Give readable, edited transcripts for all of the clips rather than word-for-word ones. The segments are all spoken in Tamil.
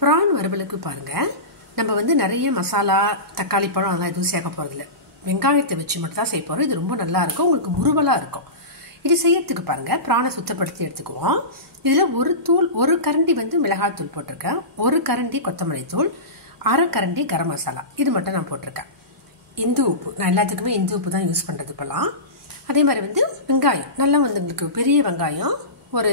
prawn வறுவலுக்கு பாருங்க நம்ம வந்து நிறைய மசாலா தக்காளி பழம் அதெல்லாம் எதுவும் சேர்க்க போறது இல்ல. வெங்காயத்தை வச்சு மட்டும் தான் செய்ய போறோம். இது ரொம்ப நல்லா இருக்கும். உங்களுக்கு முறுவலா இருக்கும். இது செய்யறதுக்கு பாருங்க பிரானை சுத்தப்படுத்தி எடுத்துக்குவோம். இதுல ஒரு கரண்டி வந்து மிளகாய் தூள் போட்டிருக்கேன். ஒரு கரண்டி கொத்தமல்லி தூள், அரை கரண்டி கரம் மசாலா. இது மட்டும் நான் போட்டிருக்கேன். இந்து உப்பு, நான் எல்லாத்துக்குமே இந்து உப்பு தான் யூஸ் பண்றது இப்பெல்லாம். அதே மாதிரி வந்து வெங்காயம் நல்லா வந்து உங்களுக்கு பெரிய வெங்காயம் ஒரு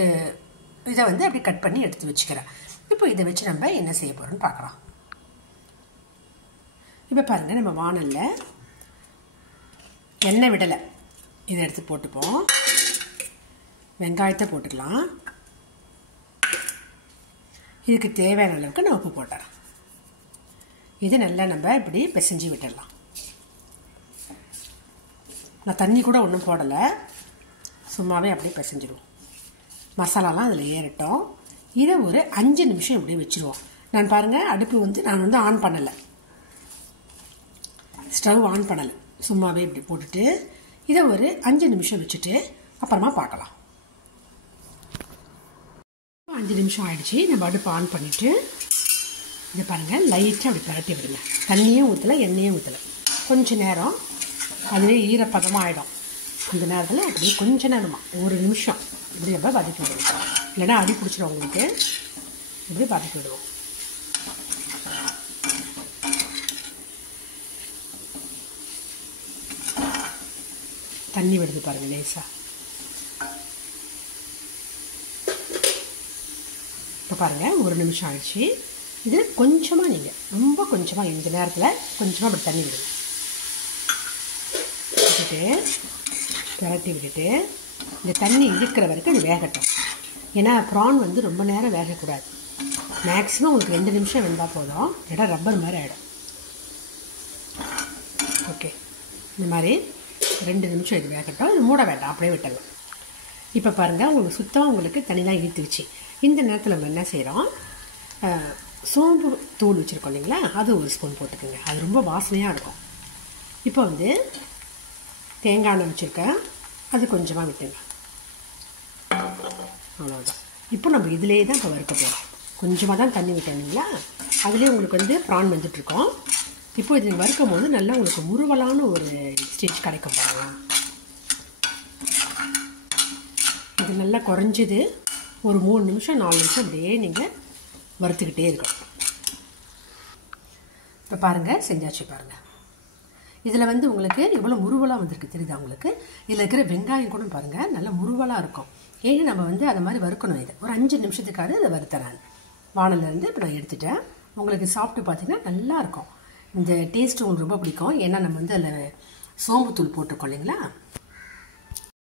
இதை வந்து அப்படி கட் பண்ணி எடுத்து வச்சுக்கிறேன். இப்போ இதை வச்சு நம்ம என்ன செய்ய போறோம்னு பார்க்கலாம். இப்போ பாருங்க நம்ம வாணல்ல எண்ணெய் விடலை, இதை எடுத்து போட்டுப்போம். வெங்காயத்தை போட்டுக்கலாம். இதுக்கு தேவையான அளவுக்கு நான் உப்பு போட்டுறேன். இது நல்லா நம்ம இப்படி பிசைஞ்சு விட்டுடலாம். நான் தண்ணி கூட ஒன்றும் போடலை, சும்மாவே அப்படியே பிசைஞ்சிடுவோம். மசாலாலாம் அதில் ஏறட்டும். இதை ஒரு 5 நிமிஷம் இப்படியே வச்சுருவோம். நான் பாருங்கள் அடுப்பு வந்து நான் வந்து ஆன் பண்ணலை, ஸ்டவ் ஆன் பண்ணலை, சும்மாவே இப்படி போட்டுட்டு இதை ஒரு 5 நிமிஷம் வச்சுட்டு அப்புறமா பார்க்கலாம். 5 நிமிஷம் ஆயிடுச்சு. நம்ம அடுப்பு ஆன் பண்ணிவிட்டு இதை பாருங்கள் லைட்டாக அப்படி பரட்டி விடுங்க. தண்ணியும் ஊற்றலை, எண்ணெயும் ஊற்றலை. கொஞ்சம் நேரம் அதுவே ஈரப்பதமாக ஆகிடும். அந்த நேரத்தில் அப்படியே கொஞ்சம் நேரமாக ஒரு நிமிஷம் இப்படி நம்ம வதக்கி விடுவோம். இல்லைன்னா அடி பிடிச்சிடும் உங்களுக்கு. இப்படி வதக்கி விடுவோம். தண்ணி விடுது பாருங்க லேசா. இப்போ பாருங்க ஒரு நிமிஷம் ஆயிடுச்சு. இது கொஞ்சமாக நீங்கள் ரொம்ப கொஞ்சமாக இந்த நேரத்தில் கொஞ்சமாக அப்படி தண்ணி விடுங்க. விட்டுட்டு பரட்டி விட்டுட்டு இந்த தண்ணி இழுக்கிற வரைக்கும் அது வேகட்டும். ஏன்னா ப்ரான் வந்து ரொம்ப நேரம் வேகக்கூடாது. மேக்ஸிமம் உங்களுக்கு 2 நிமிஷம் வெந்தால் போதும், இல்லைன்னா ரப்பர் மாதிரி ஆகிடும். ஓகே, இந்த மாதிரி 2 நிமிஷம் இது வேகட்டும். இது மூட வேண்டாம், அப்படியே விட்டுடலாம். இப்போ பாருங்கள் உங்களுக்கு சுத்தமாக உங்களுக்கு தனியாக இழுத்துக்குச்சு. இந்த நேரத்தில் நம்ம என்ன செய்கிறோம், சோம்பு தூள் வச்சுருக்கோம் இல்லைங்களா, அது ஒரு ஸ்பூன் போட்டுக்கோங்க. அது ரொம்ப வாசனையாக இருக்கும். இப்போ வந்து தேங்காய் எண்ணெய் வச்சுருக்கேன், அது கொஞ்சமாக விட்டுங்க. அவ்வளோதான். இப்போ நம்ம இதிலே தான் இப்போ வறுக்க போகிறோம். கொஞ்சமாக தான் தண்ணி விட்டோம்ங்களா, அதுலேயே உங்களுக்கு வந்து ப்ரான் வந்துட்டுருக்கோம். இப்போ இது வறுக்கும் போது நல்லா உங்களுக்கு முறுவலான ஒரு ஸ்டேஜ் கிடைக்கும் பாருங்க. இது நல்லா குறைஞ்சது ஒரு 3 நிமிஷம் 4 நிமிஷம் அப்படியே நீங்கள் வறுத்துக்கிட்டே இருக்கணும். இப்போ பாருங்கள் செஞ்சாச்சு பாருங்கள். இதில் வந்து உங்களுக்கு எவ்வளோ முறுவலாக வந்திருக்கு தெரியுதா உங்களுக்கு. இதில் இருக்கிற வெங்காயம் கூட பாருங்கள் நல்லா முறுவலாக இருக்கும். ஏன்னா நம்ம வந்து அதை மாதிரி வறுக்கணும். இது ஒரு 5 நிமிஷத்துக்காக இதை வறுத்தறேன். வானல்லேருந்து இப்போ நான் எடுத்துட்டேன். உங்களுக்கு சாப்பிட்டு பார்த்தீங்கன்னா நல்லாயிருக்கும். இந்த டேஸ்ட்டு உங்களுக்கு ரொம்ப பிடிக்கும். ஏன்னா நம்ம வந்து அதில் சோம்புத்தூள் போட்டிருக்கோம் இல்லைங்களா.